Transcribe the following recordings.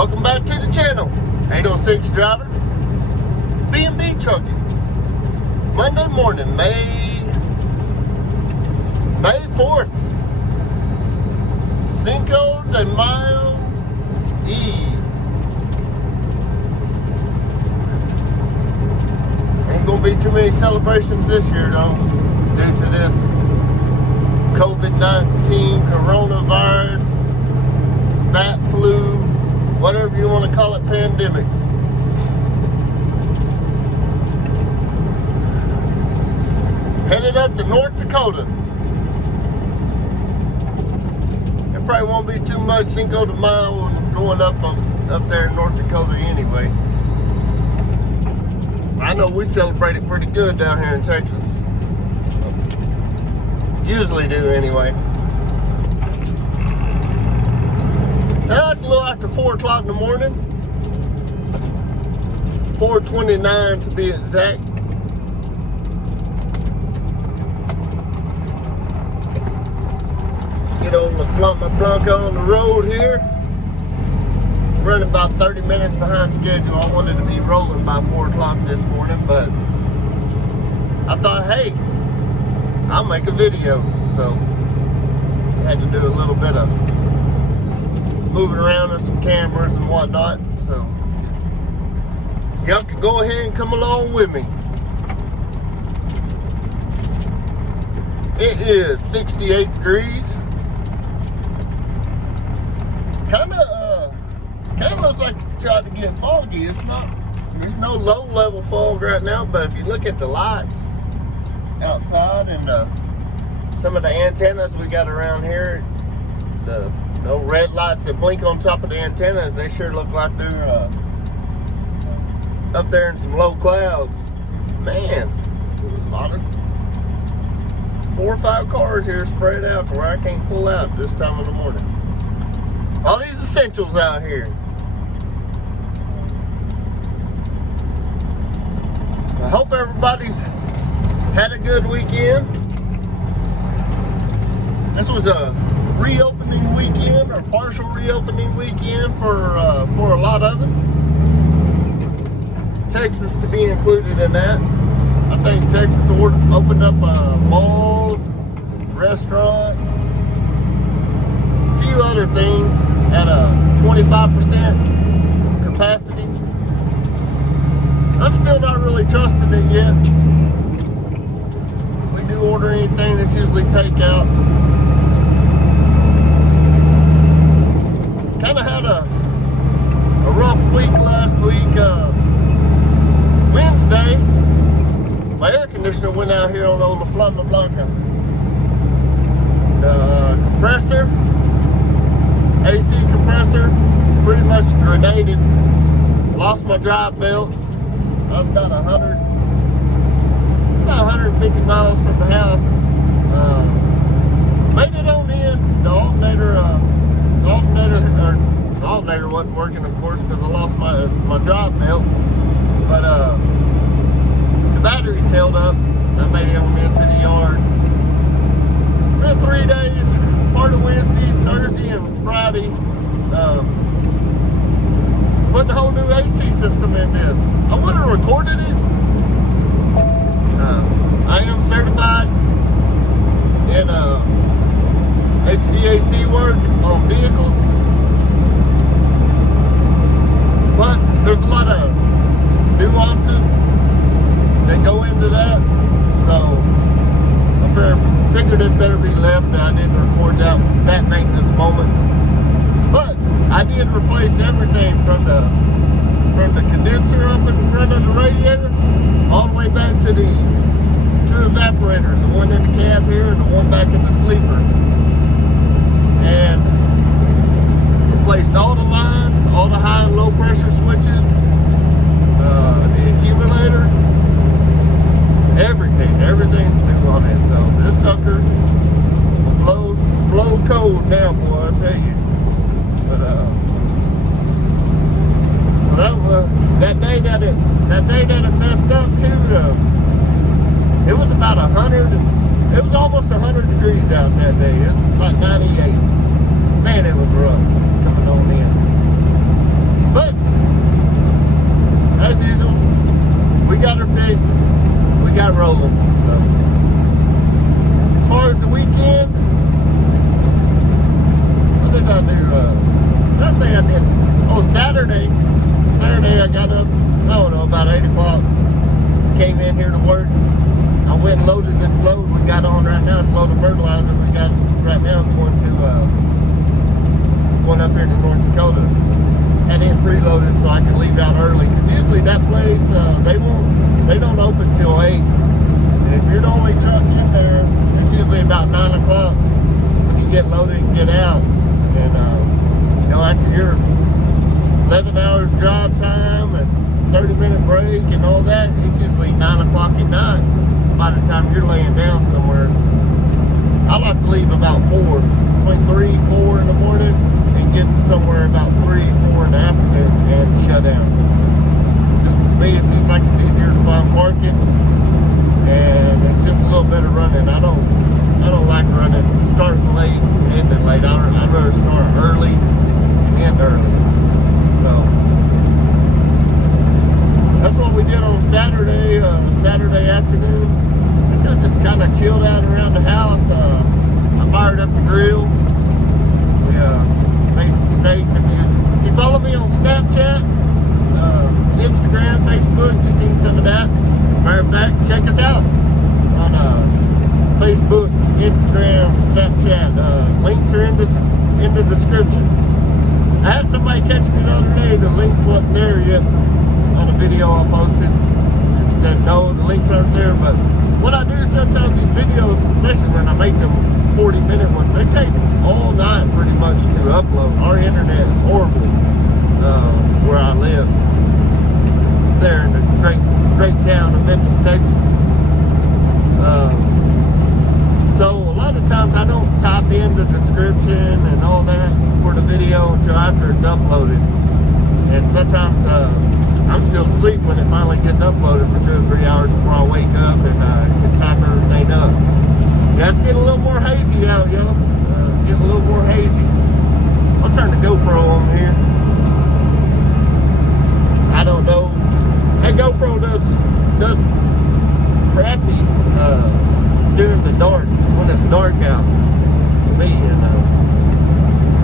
Welcome back to the channel. 806 driver, B&B trucking. Monday morning, May 4th. Cinco de Mayo Eve. Ain't gonna be too many celebrations this year though, due to this COVID-19 coronavirus, bat flu, whatever you want to call it, pandemic. Headed up to North Dakota. There probably won't be too much Cinco de Mayo going up there in North Dakota anyway. I know we celebrate it pretty good down here in Texas. Usually do anyway. Now it's a little after 4 o'clock in the morning. 4:29 to be exact. Get on the Flatbed on the road here. Running about 30 minutes behind schedule. I wanted to be rolling by 4 o'clock this morning, but I thought, hey, I'll make a video. So I had to do a little bit of moving around with some cameras and whatnot. So y'all can go ahead and come along with me. It is 68 degrees. Kind of looks like it tried to get foggy. It's not. There's no low level fog right now, but if you look at the lights outside and some of the antennas we got around here, the red lights that blink on top of the antennas, they sure look like they're up there in some low clouds. Man, a lot of 4 or 5 cars here spread out to where I can't pull out this time of the morning. All these essentials out here. I hope everybody's had a good weekend. This was a reopening weekend or partial reopening weekend for a lot of us. Texas to be included in that. I think Texas opened up malls, restaurants, a few other things at a 25% capacity. I'm still not really trusting it yet. We do order anything that's usually takeout. Kind of had a rough week last week. Wednesday, my air conditioner went out here on the Flatbed. The compressor, AC compressor, pretty much grenaded. Lost my drive belts. I was about 150 miles from the house. Made it on in. The alternator wasn't working, of course, because I lost my drive belts. But the batteries held up. I made it on into the yard. Spent 3 days, part of Wednesday, Thursday, and Friday, putting a whole new AC system in this. I would have recorded it. I am certified in HVAC work on vehicles, but there's a lot of nuances that go into that, so I figured it better be left that I didn't record that maintenance moment. But I did replace everything from the condenser up in front of the radiator all the way back to the 2 evaporators, the one in the cab here and the one back in the sleeper, and replaced all the lines, all the high and low pressure switches, the accumulator, everything's new on it. So this sucker will blow cold now, boy, I tell you. But so that day that it messed up too, it was about 100. It was almost 100 degrees out that day. It was like 98. Saturday I got up, I don't know, about 8 o'clock. Came in here to work. I went and loaded this load we got on right now. It's a load of fertilizer we got right now going up here to North Dakota. Had it preloaded so I can leave out early. Because usually that place, they don't open till 8. And if you're the only truck in there, it's usually about 9 o'clock when you get loaded and get out. And after your 11 hours drive time and 30-minute break and all that, it's usually 9 o'clock at night by the time you're laying down somewhere. I like to leave about 4, between 3, 4 in the morning, and get somewhere about 3, 4 in the afternoon and shut down. Just to me, it seems like it's easier to find parking, and it's just a little better running. I don't like running, starting late and ending late. I'd rather start early and end early. So that's what we did on Saturday afternoon. I think I just kind of chilled out around the house. I fired up the grill. We made some steaks. If you follow me on Snapchat, Instagram, Facebook, you've seen some of that. Matter of fact, check us out on Facebook, Instagram, Snapchat. Links are in the description. I had somebody catch me the other day. The links wasn't there yet on a video I posted. It said no, the links aren't there. But what I do sometimes, these videos, especially when I make them 40-minute ones, they take all night pretty much to upload. Our internet is horrible where I live, there in the great town of Memphis, Texas. So a lot of times I don't type in the description and all that for the video until after it's uploaded. And sometimes I'm still asleep when it finally gets uploaded for 2 or 3 hours before I wake up and can type everything up. Yeah, it's getting a little more hazy out, y'all. Getting a little more hazy. I'll turn the GoPro on here. I don't know. That GoPro does crappy during the dark, when it's dark out to me. And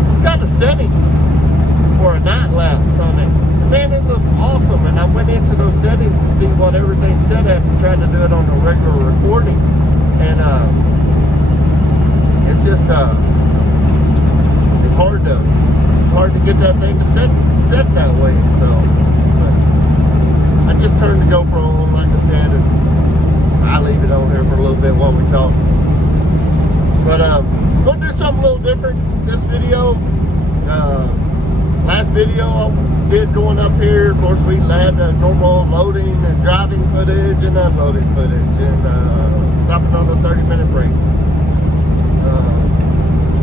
it's got a setting for a night lapse on it. And man, it looks awesome. And I went into those settings to see what everything's set at and tried to do it on a regular recording. And it's just it's hard to get that thing to set that way. So I just turned the GoPro on, like I said, and I leave it on here for a little bit while we talk. But I'm gonna do something a little different this video. Last video I did going up here, of course we had the normal loading and driving footage and unloading footage and stopping on the 30-minute break.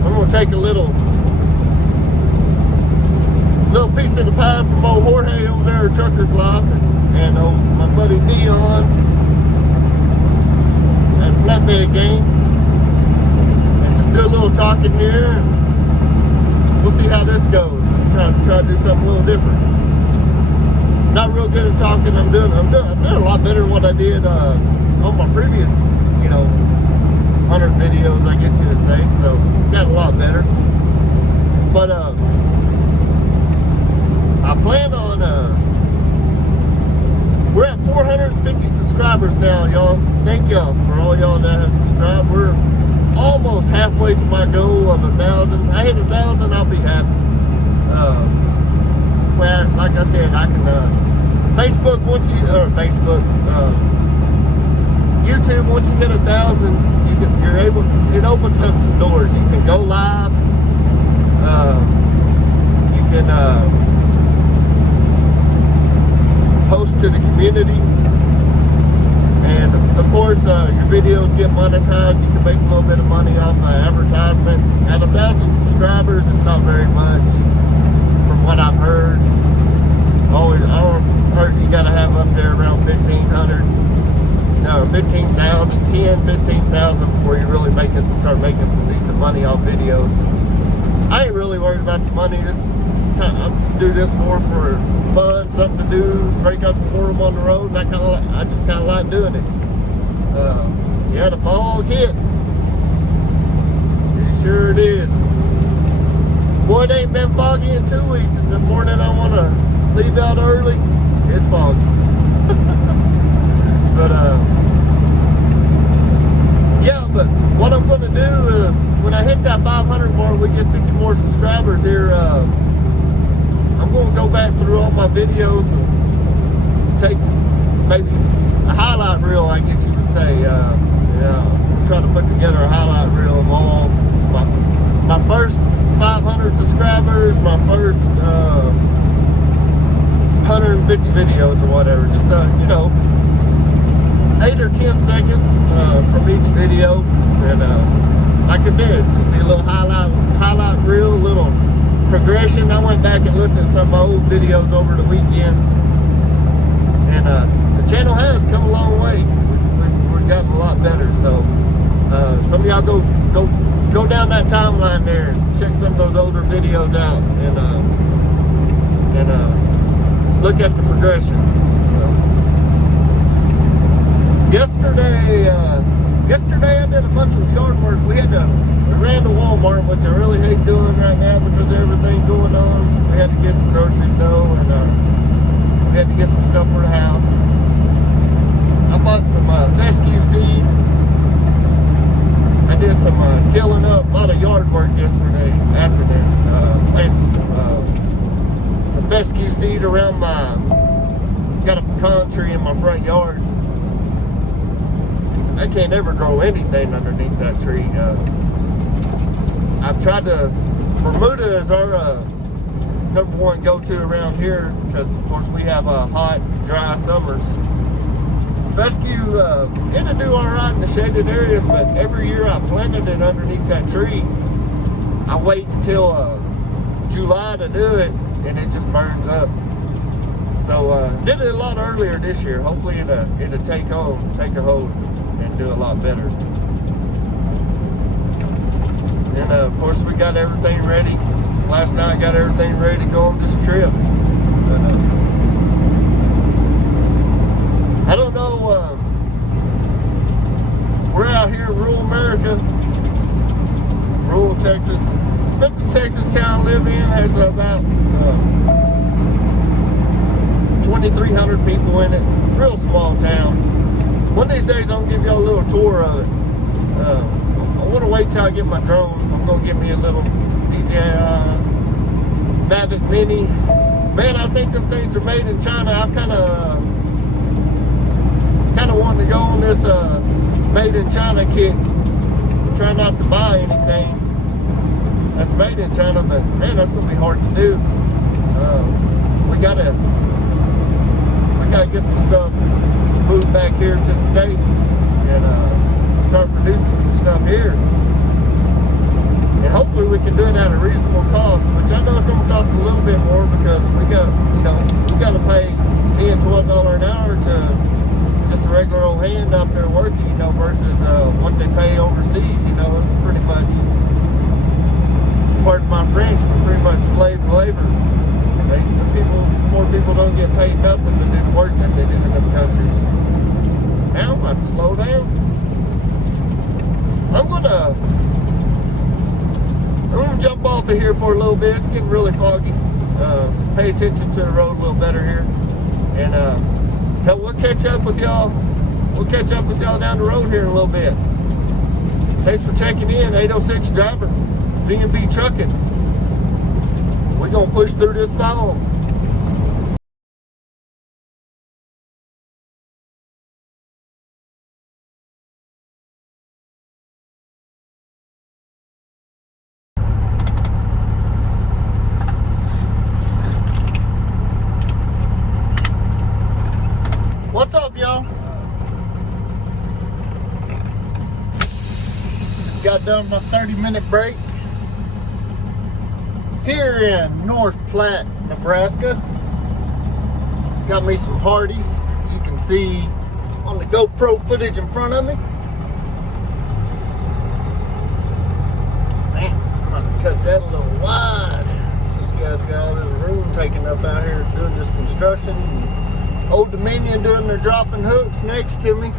I'm gonna take a little piece of the pie from old Jorge over there at Trucker's Life and my buddy Deon at Flatbed game, and just do a little talking here, and we'll see how this goes. Try to do something a little different. Not real good at talking. I'm doing a lot better than what I did on my previous 100 videos, I guess you would say. So got a lot better. But I plan on we're at 450 subscribers now, y'all. Thank y'all for all y'all that have subscribed. We're almost halfway to my goal of 1,000. I hit 1,000, I'll be happy. Well, like I said, I can Facebook once you YouTube once you hit 1,000, you're able. It opens up some doors. You can go live. You can post to the community, and of course your videos get monetized. You can make a little bit of money off of advertisement. At 1,000 subscribers, it's not very much, from what I've heard. I heard you got to have up there around 1,500, no, 15,000, 15,000 before you really start making some decent money off videos. I ain't really worried about the money. I do this more for fun, something to do, break up the boredom on the road, and I just kind of like doing it. Yeah, the fog hit. It sure did. Boy, it ain't been foggy in 2 weeks. In the morning I want to leave out early. It's foggy. But, yeah, but what I'm going to do is when I hit that 500 mark, we get 50 more subscribers here. I'm going to go back through all my videos and take maybe a highlight reel, I guess you could say. Try to put together a highlight reel of all my first 500 subscribers, my first 150 videos or whatever. Just, 8 or 10 seconds from each video. And like I said, just be a little highlight reel, a little progression. I went back and looked at some of my old videos over the weekend. And the channel has come a long way. We've gotten a lot better. So some of y'all go down that timeline there and check some of those older videos out and look at the progression. So yesterday I did a bunch of yard work. We ran to Walmart, which I really hate doing right now because of everything going on. We had to get some groceries though, and we had to get some stuff for the house. I bought some fescue seed. I did some tilling up, a lot of yard work yesterday afternoon. Planted some fescue seed around got a pecan tree in my front yard. I can't ever grow anything underneath that tree. I've tried to, Bermuda is our number one go-to around here because of course we have hot, dry summers. Fescue, it'll do all right in the shaded areas, but every year I planted it underneath that tree. I wait until July to do it, and it just burns up. So did it a lot earlier this year. Hopefully it'll take a hold and do a lot better. And of course we got everything ready. Last night got everything ready to go on this trip. I don't know, we're out here in rural America, rural Texas. Memphis, Texas town I live in has about 2,300 people in it. Real small town. One of these days I'm going to give y'all a little tour of it. I want to wait till I get my drone. I'm going to get me a little DJI Mavic Mini. Man, I think them things are made in China. I've kind of wanting to go on this made in China kick. Try not to buy anything that's made in China, but man, that's gonna be hard to do. We gotta get some stuff moved back here to the States and start producing some stuff here. And hopefully we can do it at a reasonable cost, which I know it's gonna cost a little bit more because we got to pay $10, $12 an hour to just a regular old hand out there working, versus what they pay overseas. It's pretty much, pardon my French, but pretty much slave labor. Poor people don't get paid nothing to do the work that they do in them countries. Now I'm about to slow down. I'm gonna jump off of here for a little bit. It's getting really foggy. Pay attention to the road a little better here, and we'll catch up with y'all. We'll catch up with y'all down the road here in a little bit. Thanks for checking in, 806 driver, B&B Trucking. We're gonna push through this fall. What's up, y'all? Just got done my 30-minute break here in North Platte, Nebraska. Got me some Hardys, as you can see on the GoPro footage in front of me. Man, I'm about to cut that a little wide. These guys got all this room taken up out here doing this construction. Old Dominion doing their dropping hooks next to me.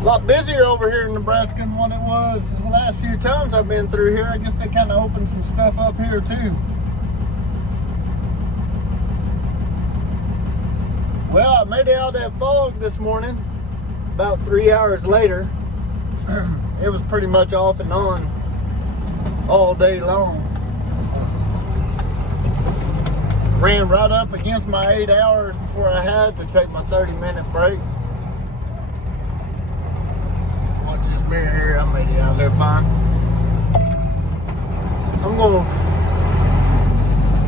A lot busier over here in Nebraska than what it was the last few times I've been through here. I guess they kind of opened some stuff up here too. Well, I made it out of that fog this morning. About 3 hours later, it was pretty much off and on all day long. Ran right up against my 8 hours before I had to take my 30-minute break. Watch this mirror here. I made it out there fine. I'm gonna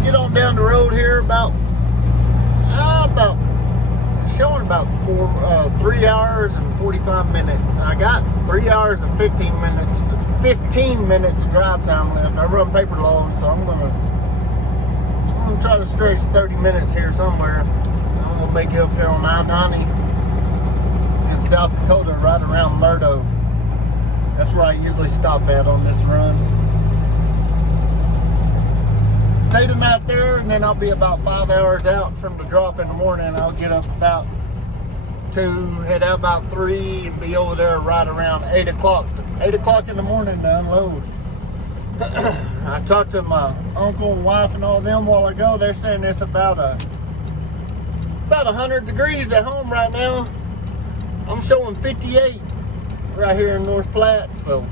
get on down the road here about showing about 3 hours and 45 minutes. I got 3 hours and 15 minutes of drive time left. I run paper loads, so I'm gonna try to stretch 30 minutes here somewhere. I'm gonna make it up there on I-90 in South Dakota, right around Murdo. That's where I usually stop at on this run. Stay the night there, and then I'll be about 5 hours out from the drop in the morning. I'll get up about 2, head out about 3, and be over there right around 8 o'clock. 8 o'clock in the morning to unload. I talked to my uncle and wife and all them while ago. They're saying it's about 100 degrees at home right now. I'm showing 58 right here in North Platte, so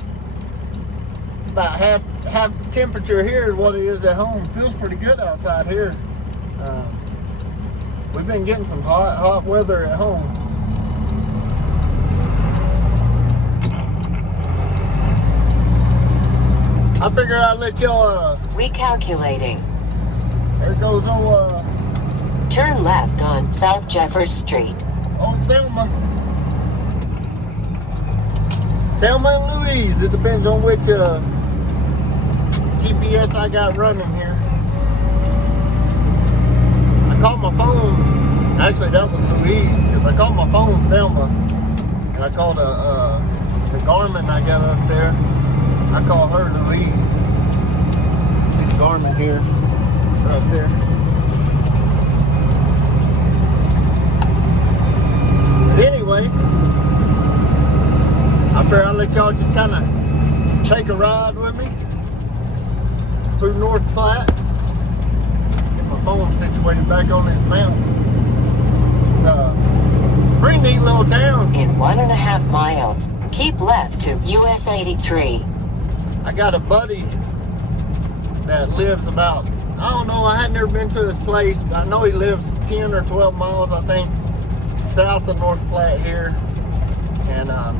about half the temperature here is what it is at home. Feels pretty good outside here. We've been getting some hot weather at home. I figured I'd let y'all recalculating. There goes old Turn left on South Jeffers Street. Oh, Thelma and Louise. It depends on which GPS I got running here. I called my phone. Actually, that was Louise, because I called my phone Thelma, and I called the Garmin I got up there. I call her Louise. See Garmin here, right there. But anyway, I figure I'll let y'all just kind of take a ride with me through North Platte. Get my phone situated back on this mountain. It's a pretty neat little town. In 1.5 miles, keep left to US 83. I got a buddy that lives about, I don't know, I had never been to his place, but I know he lives 10 or 12 miles, I think, south of North Platte here. And I'd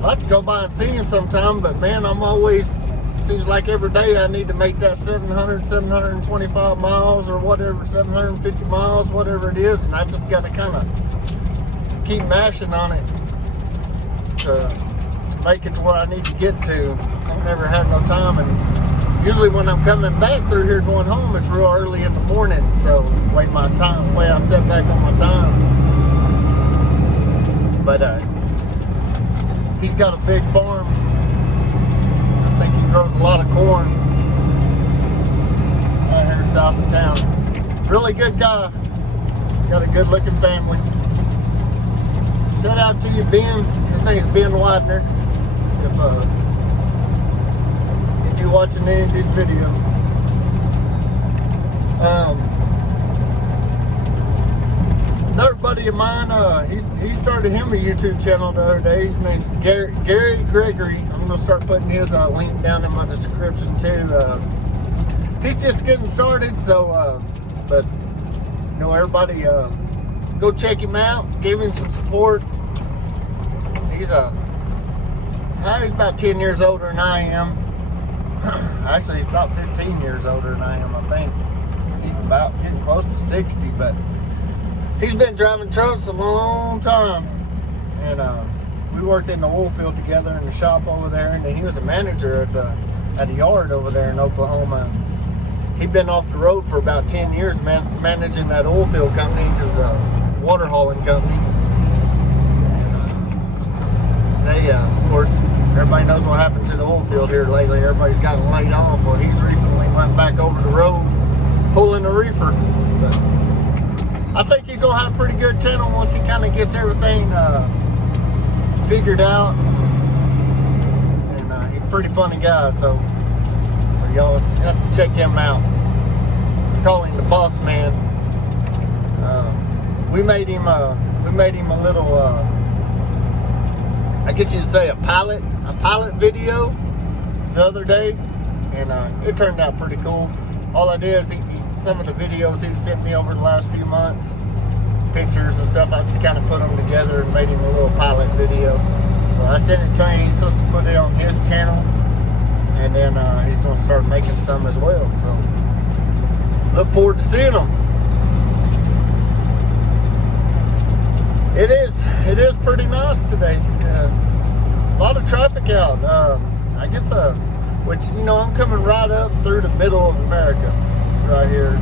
like to go by and see him sometime, but man, I'm always, seems like every day I need to make that 725 miles or whatever, 750 miles, whatever it is, and I just got to kind of keep mashing on it to make it to where I need to get to. I never have no time, and usually when I'm coming back through here going home, it's real early in the morning, so the way I set back on my time. But he's got a big farm. I think he grows a lot of corn right here south of town. Really good guy. Got a good looking family. Shout out to you, Ben. His name's Ben Widener. If you're watching any of these videos. Another buddy of mine, he started him a YouTube channel the other day. His name's Gregory. I'm going to start putting his link down in my description too. He's just getting started, so, but, you know, everybody, go check him out, give him some support. He's about 10 years older than I am. Actually, he's about 15 years older than I am, I think. He's about getting close to 60, but he's been driving trucks a long time. And we worked in the oil field together in the shop over there, and then he was a manager at a yard over there in Oklahoma. He'd been off the road for about 10 years managing that oil field company. It was a water hauling company. And of course, everybody knows what happened to the oil field here lately. Everybody's gotten laid off. Well, he's recently went back over the road pulling a reefer. But I think he's going to have a pretty good channel once he kind of gets everything figured out, and he's a pretty funny guy. So y'all have to check him out. I call him the boss man. We made him a little, I guess you'd say a pilot video the other day, and it turned out pretty cool. All I did is some of the videos he sent me over the last few months, pictures and stuff, I just kind of put them together and made him a little pilot video. So I sent it to him. He's supposed to put it on his channel, and then he's going to start making some as well. So look forward to seeing them. It is pretty nice today. A lot of traffic out. I guess which, you know, I'm coming right up through the middle of America right here.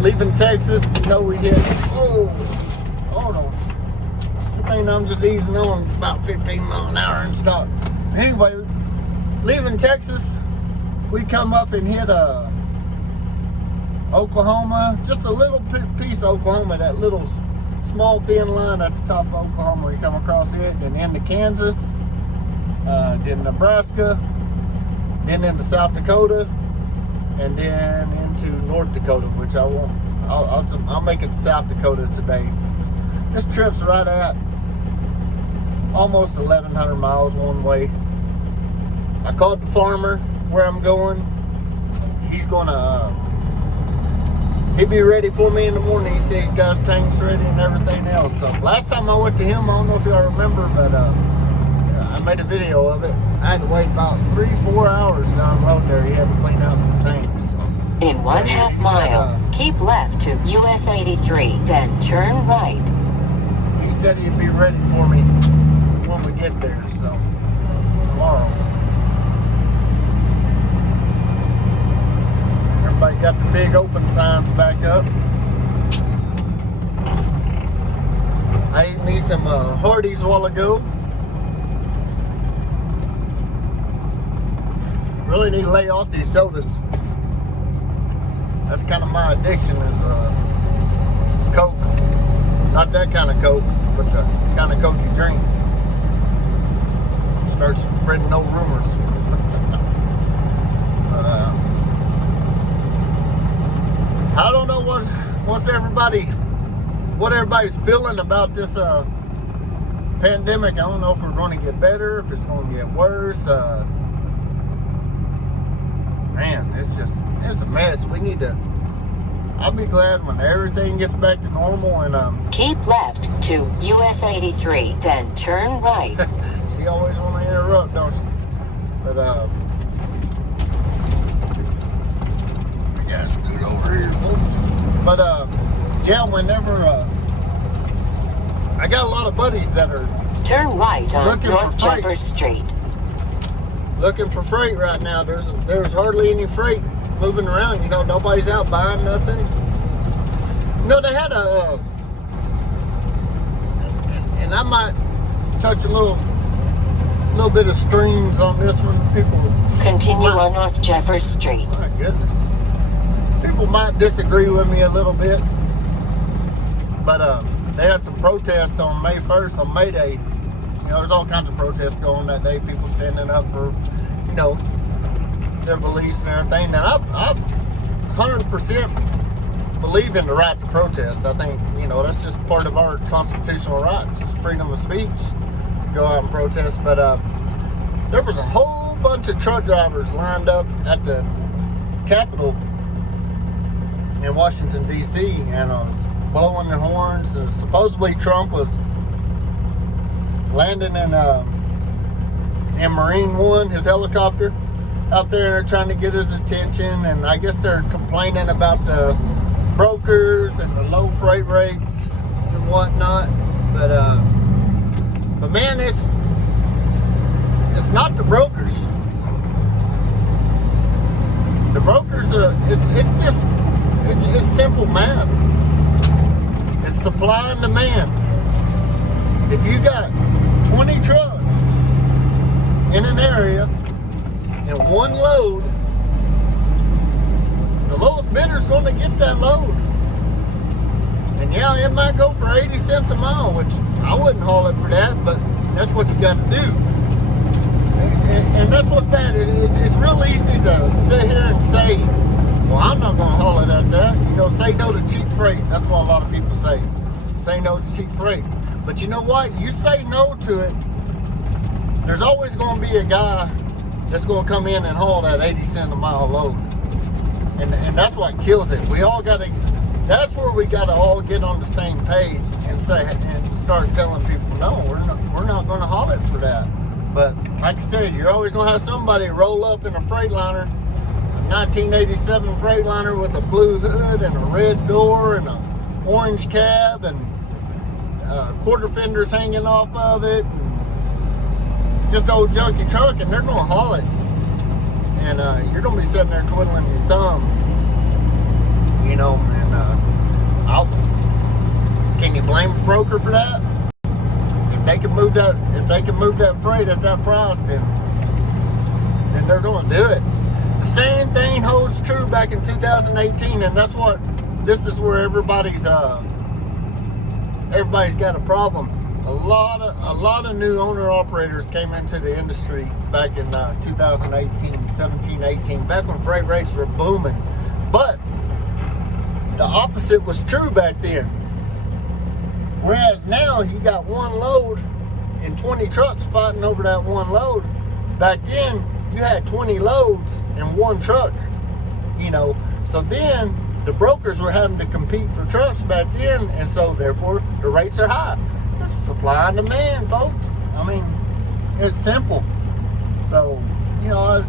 Leaving Texas, you know, we hit, hold on. I think I'm just easing on about 15 miles an hour and stop. Anyway, leaving Texas, we come up and hit Oklahoma, just a little piece of Oklahoma, that little small thin line at the top of Oklahoma. We come across it, then into Kansas, then Nebraska, then into South Dakota, and then into North Dakota, which I'll make it to South Dakota today. This trip's right at almost 1,100 miles one way. I called the farmer where I'm going. He'll be ready for me in the morning. He said he's got his tanks ready and everything else. So last time I went to him, I don't know if y'all remember, but I made a video of it. I had to wait about 3-4 hours down the road there. He had to clean out some tanks. So. In 1/2 mile, keep left to US 83, then turn right. He said he'd be ready for me when we get there, so tomorrow. Everybody got the big open signs back up. I ate me some Hardee's a while ago. Really need to lay off these sodas. That's kind of my addiction is Coke. Not that kind of Coke, but the kind of Coke you drink. Start spreading no rumors. I don't know what everybody's feeling about this pandemic. I don't know if we're going to get better, if it's going to get worse. Man, it's a mess. I'll be glad when everything gets back to normal and keep left to US 83, then turn right. She always want to interrupt, don't she? But I gotta scoot over here, folks. But yeah, whenever I got a lot of buddies that are turn right on looking North for freight. Jeffers Street. Looking for freight right now. There's hardly any freight moving around. You know, nobody's out buying nothing. You know, they had and I might touch a little bit of strings on this one. People continue on North Jeffers Street. My goodness. People might disagree with me a little bit, but they had some protests on May 1st, on May Day. You know, there's all kinds of protests going on that day. People standing up for, you know, their beliefs and everything. And I 100% believe in the right to protest. I think, you know, that's just part of our constitutional rights, freedom of speech, to go out and protest. But there was a whole bunch of truck drivers lined up at the Capitol in Washington, D.C., and was blowing their horns. And supposedly Trump was landing in Marine One, his helicopter, out there trying to get his attention, and I guess they're complaining about the brokers and the low freight rates and whatnot. But man, it's not the brokers. The brokers are it's simple math. It's supply and demand. If you got 20 trucks in an area and one load, the lowest bidder's going to get that load. And yeah, it might go for 80 cents a mile, which I wouldn't haul it for that, but that's what you got to do. And that's what's bad. It's real easy to sit here and say, well, I'm not going to haul it at that. You know, say no to cheap freight. That's what a lot of people say. Say no to cheap freight. But you know what? You say no to it, there's always going to be a guy that's going to come in and haul that 80 cent a mile load. And that's what kills it. We all got to, that's where we got to all get on the same page and say, and start telling people, no, we're not going to haul it for that. But like I said, you're always going to have somebody roll up in a Freightliner, a 1987 Freightliner with a blue hood and a red door and a orange cab and quarter fenders hanging off of it, and just old junky truck, and they're going to haul it. And you're going to be sitting there twiddling your thumbs, you know, and can you blame a broker for that? If they can move that freight at that price, then they're going to do it. The same thing holds true back in 2018, and this is where everybody's got a problem. A lot of new owner operators came into the industry back in 2018, 17, 18, back when freight rates were booming. But the opposite was true back then. Whereas now you got one load and 20 trucks fighting over that one load. Back then you had 20 loads in one truck, you know. So then the brokers were having to compete for trucks back then, and so therefore the rates are high. It's supply and demand, folks. I mean, it's simple. So, you know,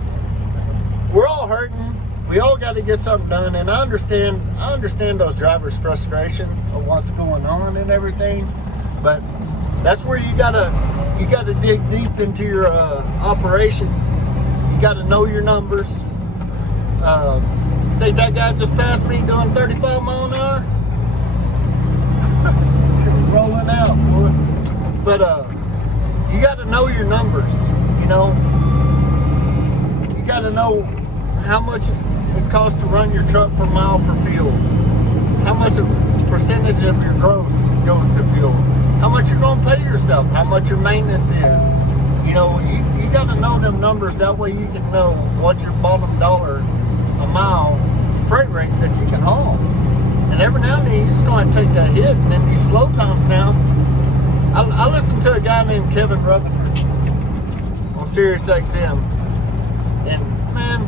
we're all hurting. We all got to get something done, and I understand those drivers' frustration of what's going on and everything. But that's where you gotta dig deep into your operation. You got to know your numbers. Think that guy just passed me doing 35 mile an hour? Rolling out, boy. But you got to know your numbers, you know. You got to know how much it costs to run your truck per mile for fuel. How much a percentage of your gross goes to fuel. How much you're going to pay yourself. How much your maintenance is. You know, you got to know them numbers. That way you can know what your bottom dollar a mile freight rate that you can haul. And every now and then you're just going to take that hit. And then these slow times now, I listened to a guy named Kevin Rutherford on Sirius XM. And man,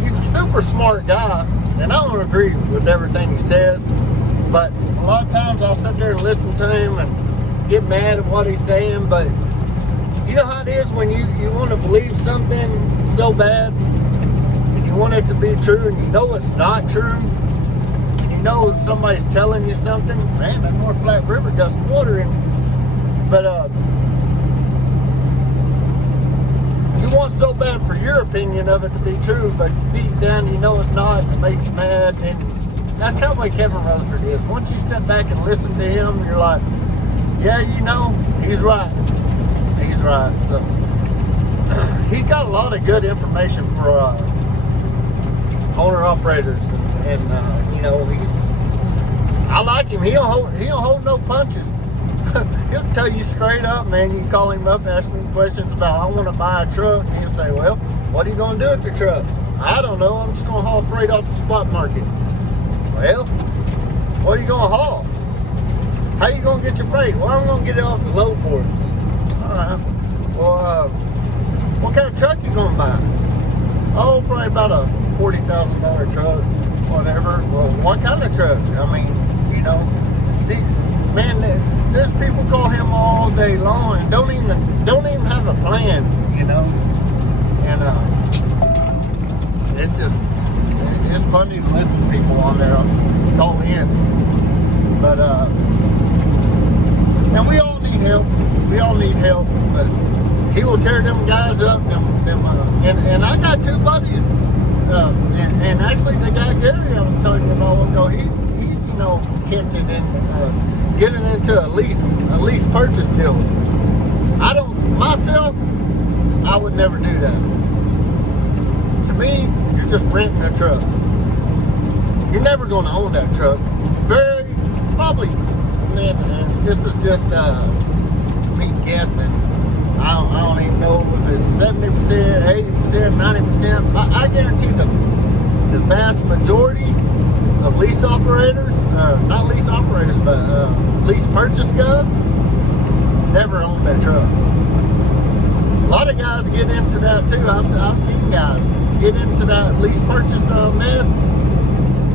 he's a super smart guy. And I don't agree with everything he says. But a lot of times I'll sit there and listen to him and get mad at what he's saying. But you know how it is when you want to believe something so bad. And you want it to be true and you know it's not true. You know if somebody's telling you something, man, that North Platte River got some water in it. But you want so bad for your opinion of it to be true, but deep down you know it's not, it makes you mad. And that's kind of the way Kevin Rutherford is. Once you sit back and listen to him, you're like, yeah, you know, he's right. He's right. So he's got a lot of good information for owner operators, and you know, I like him. He don't hold no punches. He'll tell you straight up, man. You can call him up and ask him questions about, I want to buy a truck, and he'll say, well, what are you going to do with the truck? I don't know. I'm just going to haul freight off the spot market. Well, what are you going to haul? How are you going to get your freight? Well, I'm going to get it off the load boards. All right. Well, what kind of truck you going to buy? Oh, probably about a $40,000 truck, whatever. Well, what kind of truck? I mean, you know, there's people call him all day long and don't even have a plan, you know. And it's funny to listen to people on there call in. But and we all need help. We all need help. But he will tear them guys up. And I got two buddies. And actually the guy Gary I was telling you a while ago, he's you know, tempted in getting into a lease purchase deal. Myself, I would never do that. To me, you're just renting a truck. You're never going to own that truck. Very probably, man, this is just me guessing. I don't even know if it's 70%, 80%, 90%. I guarantee the vast majority of lease operators, not lease operators, but lease purchase guys, never own their truck. A lot of guys get into that too. I've seen guys get into that lease purchase mess,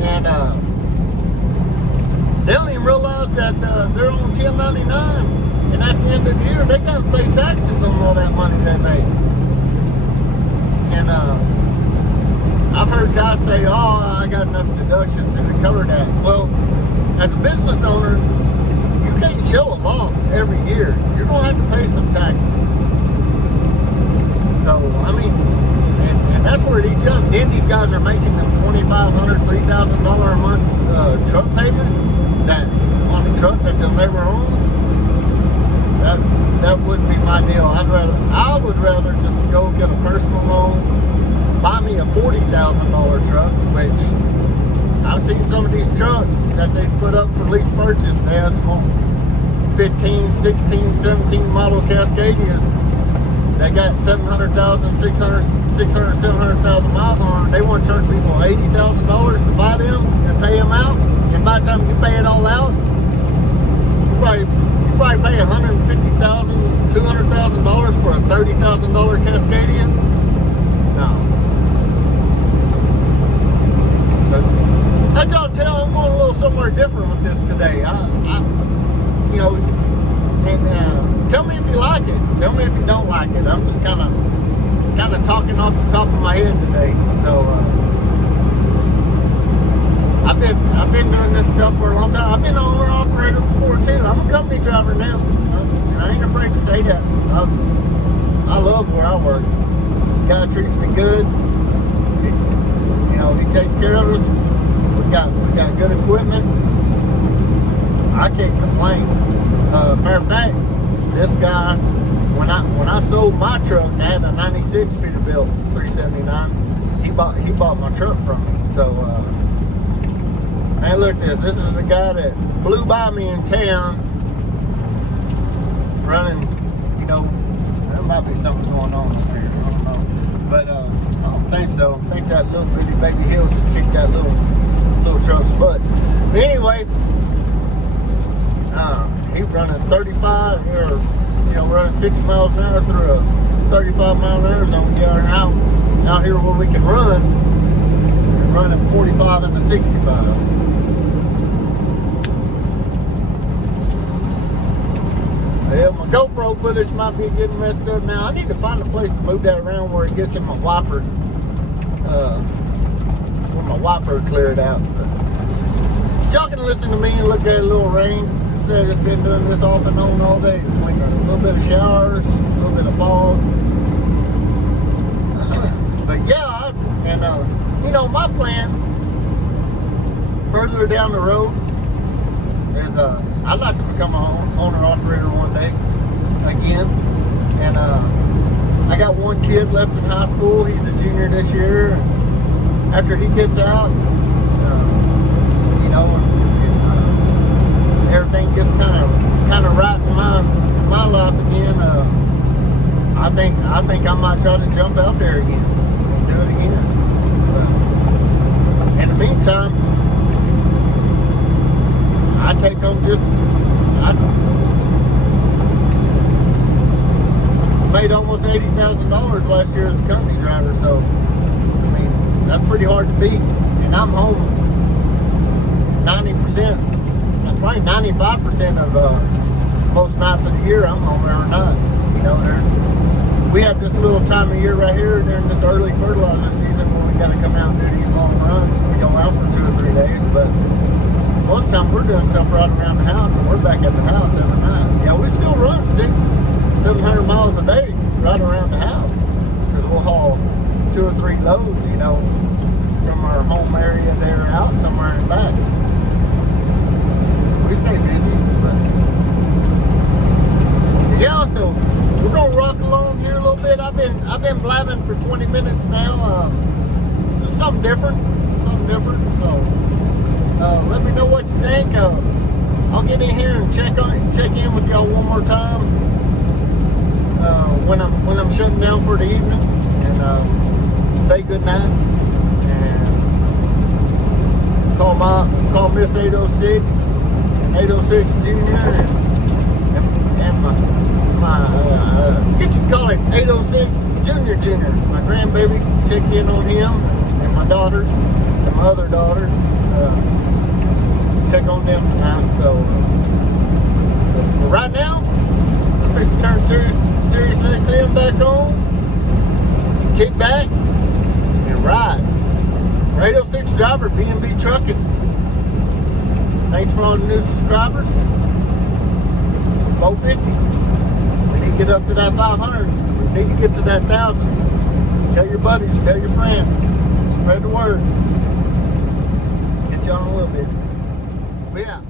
and they don't even realize that they're on 1099. And at the end of the year, they got to pay taxes on all that money they made. And I've heard guys say, oh, I got enough deductions to cover that. Well, as a business owner, you can't show a loss every year. You're going to have to pay some taxes. So, I mean, and that's where it eats up. Then these guys are making them $2,500, $3,000 a month truck payments that on a truck that they'll never own. That wouldn't be my deal. I would rather just go get a personal loan, buy me a $40,000 truck, which I've seen some of these trucks that they put up for lease purchase. They have some 15, 16, 17 model Cascadias. They got 700,000, 600, 700,000 miles on them. They want to charge people $80,000 to buy them and pay them out. And by the time you pay it all out, you probably pay $150,000, $200,000 for a $30,000 Cascadia. No. But as y'all tell, I'm going a little somewhere different with this today. You know, and tell me if you like it. Tell me if you don't like it. I'm just kind of talking off the top of my head today. So I've been doing this stuff for a long time. I've been an owner operator before too. I'm a company driver now, and I ain't afraid to say that. I love where I work. The guy treats me good. He takes care of us. We got good equipment. I can't complain. Matter of fact, this guy, when I sold my truck, I had a '96 Peterbilt 379. He bought my truck from me. So. Hey, look at this. This is the guy that blew by me in town running, there might be something going on up here. I don't know. But I don't think so. I think that little bitty baby hill just kicked that little truck's butt. But anyway, he's running 35 or, running 50 miles an hour through a 35 mile an hour zone out here where we can run. We're running 45 into 65. Yeah, my GoPro footage might be getting messed up now. I need to find a place to move that around where it gets in my wiper, where my wiper cleared out. But y'all can listen to me and look at a little rain. It said it's been doing this off and on all day, between a little bit of showers, a little bit of fog. But yeah, my plan further down the road is I'd like to become an owner-operator one day again. And I got one kid left in high school. He's a junior this year. After he gets out, everything gets kind of right in my life again. I think I might try to jump out there again and do it again. But in the meantime, I take home I made almost $80,000 last year as a company driver, so that's pretty hard to beat. And I'm home 90%, probably 95% of most nights of the year. I'm home every night. We have this little time of year right here during this early fertilizer season when we got to come out and do these long runs. We go out for 2 or 3 days, but most of the time we're doing stuff right around the house, and we're back at the house every night. Yeah, we still run 600-700 miles a day right around the house, because we'll haul 2 or 3 loads, from our home area there out somewhere in the back. We stay busy, but yeah. So we're gonna rock along here a little bit. I've been blabbing for 20 minutes now. So something different. So let me know what you think. I'll get in here and check in with y'all one more time when I'm shutting down for the evening, and say good night and call Miss 806 Junior and my I guess you call him 806 Junior, my grandbaby. Check in on him and my daughter and my other daughter. Check on them tonight. So for right now, I'm fixing to turn Sirius XM back on, kick back and ride. Radio 6 driver, B&B Trucking. Thanks for all the new subscribers. 450. We need to get up to that 500. We need to get to that 1,000. Tell your buddies, tell your friends. Spread the word. Get you on a little bit. We out.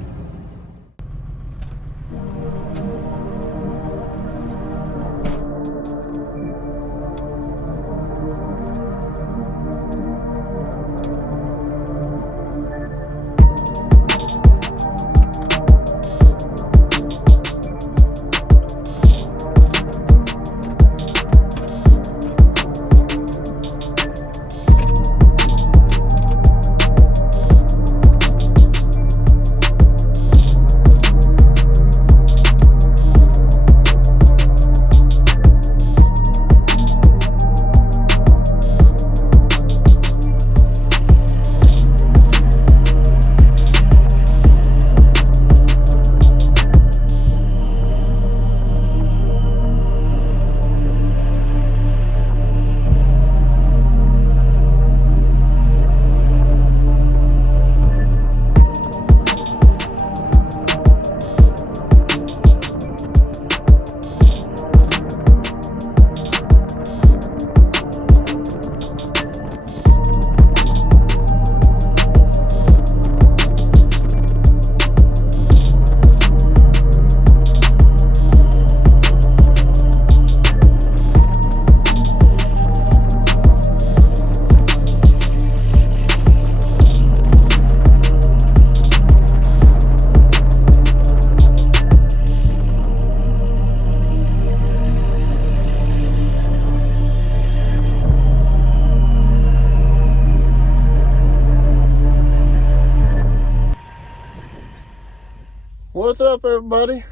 What's up, everybody?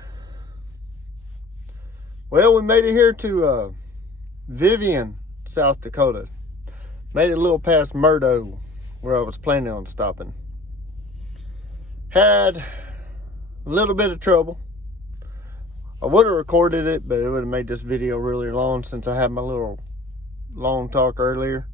Well, we made it here to Vivian, South Dakota. Made it a little past Murdo, where I was planning on stopping. Had a little bit of trouble. I would have recorded it, but it would have made this video really long since I had my little long talk earlier.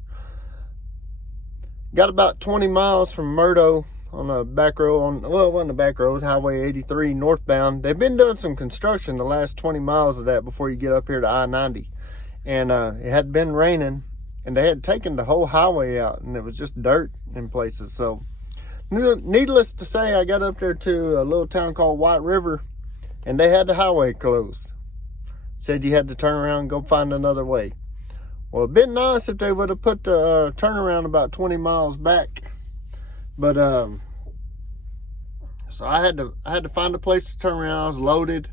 Got about 20 miles from Murdo on a back road, well, it wasn't a back road, Highway 83 northbound. They've been doing some construction the last 20 miles of that before you get up here to I-90. And it had been raining, and they had taken the whole highway out, and it was just dirt in places. So, needless to say, I got up there to a little town called White River, and they had the highway closed. Said you had to turn around and go find another way. Well, it'd been nice if they would have put the turnaround about 20 miles back. But so I had to find a place to turn around. I was loaded.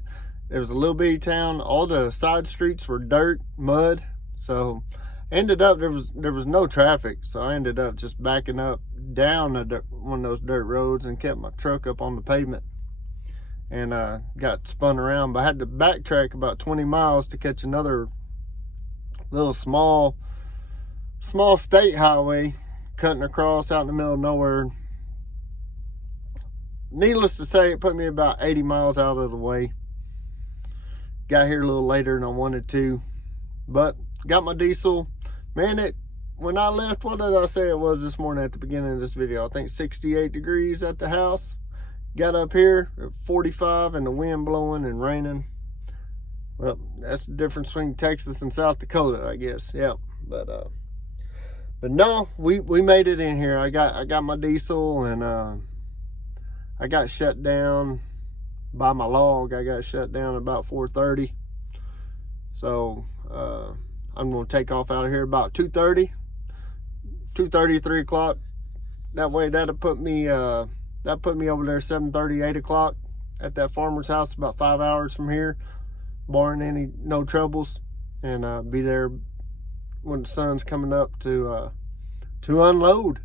It was a little bitty town. All the side streets were dirt, mud. So ended up there was no traffic. So I ended up just backing up down one of those dirt roads and kept my truck up on the pavement. And got spun around. But I had to backtrack about 20 miles to catch another little small state highway cutting across out in the middle of nowhere. Needless to say, it put me about 80 miles out of the way. Got here a little later than I wanted to, but got my diesel. Man, when I left, what did I say it was this morning at the beginning of this video? I think 68 degrees at the house. Got up here at 45 and the wind blowing and raining. Well, that's the difference between Texas and South Dakota, I guess. Yeah, but no, we made it in here. I got my diesel, and I got shut down by my log. I got shut down about 4:30. So I'm gonna take off out of here about 2:30, 3 o'clock. That way that'll put me over there 7:30, 8 o'clock. at that farmer's house, about 5 hours from here, barring no troubles, and be there when the sun's coming up to unload.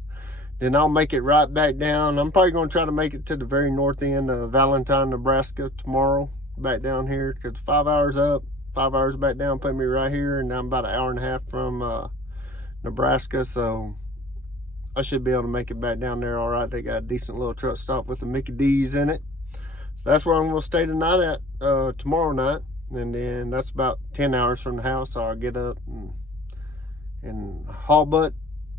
Then I'll make it right back down. I'm probably going to try to make it to the very north end of Valentine, Nebraska tomorrow, back down here, because 5 hours up, 5 hours back down, put me right here, and I'm about an hour and a half from Nebraska, so I should be able to make it back down there all right. They got a decent little truck stop with the Mickey D's in it. So that's where I'm going to stay tonight at, tomorrow night, and then that's about 10 hours from the house, so I'll get up and haul butt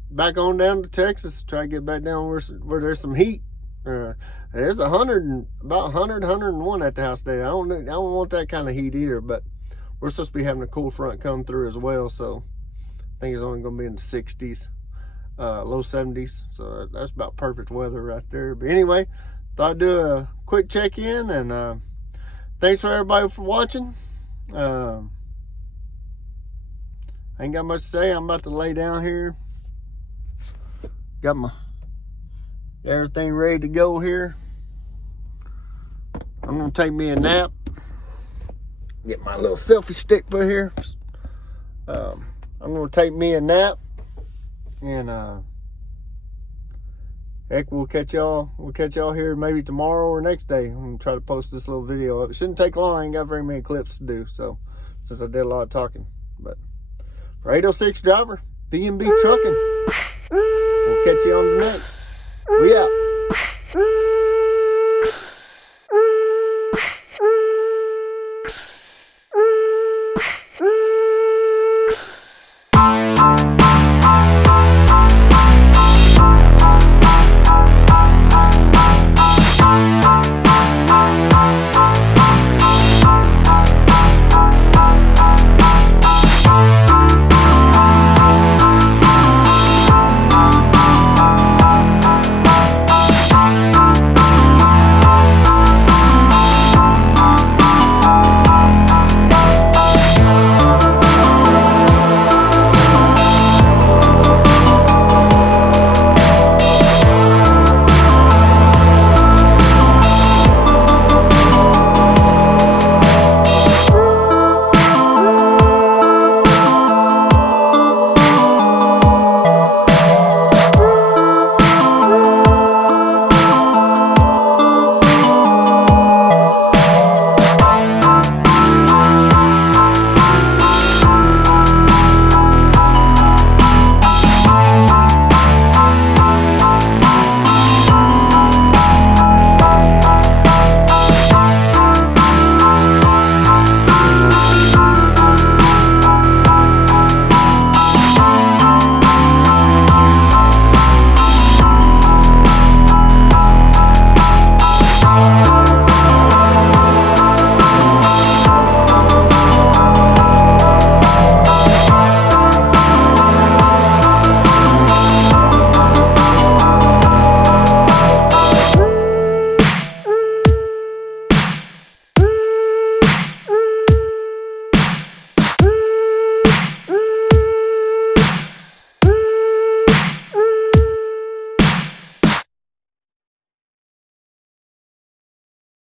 back on down to Texas, try to get back down where there's some heat. There's about 101 at the house today. I don't want that kind of heat either, but we're supposed to be having a cool front come through as well, so I think it's only going to be in the 60s, low 70s, so that's about perfect weather right there. But anyway, thought I'd do a quick check-in, and thanks for everybody for watching. I ain't got much to say. I'm about to lay down here. Got my everything ready to go here. I'm gonna take me a nap. Get my little selfie stick put here. I'm gonna take me a nap, and heck, we'll catch y'all here maybe tomorrow or next day. I'm gonna try to post this little video up. It shouldn't take long. I ain't got very many clips to do, so since I did a lot of talking. But for 806 driver, B&B Trucking. We'll catch you on the next. We out.